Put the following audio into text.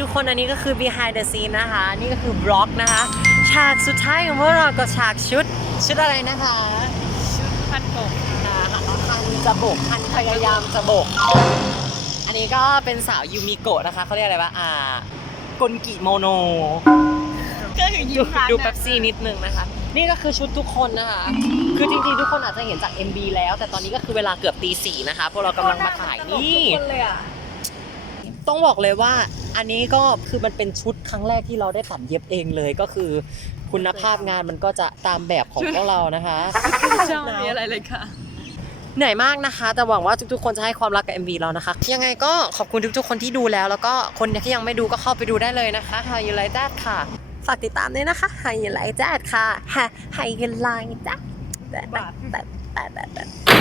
ทุกคนอันนี้ก็คือ behind the scene นะคะ นี่ก็คือบล็อกนะคะ ฉากสุดท้ายของพวกเราก็ฉากชุด ชุดอะไรนะคะพันกบอ่าคันจะโบกคันพยายามจะโบก อันนี้ก็เป็นสาวยูมิโกะนะคะเขาเรียกอะไรวะอ่ากลกิโมโนก็คือยิ้ดูมพันดูเป๊ปซี่นิดนึงนะคะ นี่ก็คือชุดทุกคนนะคะ คือจริงๆ ทุกคนอาจจะเห็นจาก MB แล้ว แต่ตอนนี้ก็คือเวลาเกือบตีสี่นะคะพวกเรากำลังมาถ่ายนี่ทุกคนเลยอะต้องบอกเลยว่า อันนี้ก็คือมันเป็นชุดครั้งแรกที่เราได้ตัดเย็บเองเลยก็คือ คุณภาพงานมันก็จะตามแบบของพวกเรานะคะเจ้ามีอะไรเลยค่ะเหนื่อยมากนะคะ แต่หวังว่าทุกๆ คนจะให้ความรักกับ MV เรานะคะ ยังไงก็ขอบคุณทุกๆ คนที่ดูแล้ว แล้วก็คนที่ยังไม่ดูก็เข้าไปดูได้เลยนะคะ How You Like That ค่ะ ฝากติดตามด้วยนะคะ How You Like That ค่ะ How You Like That แต่แต่แต่แต่แต่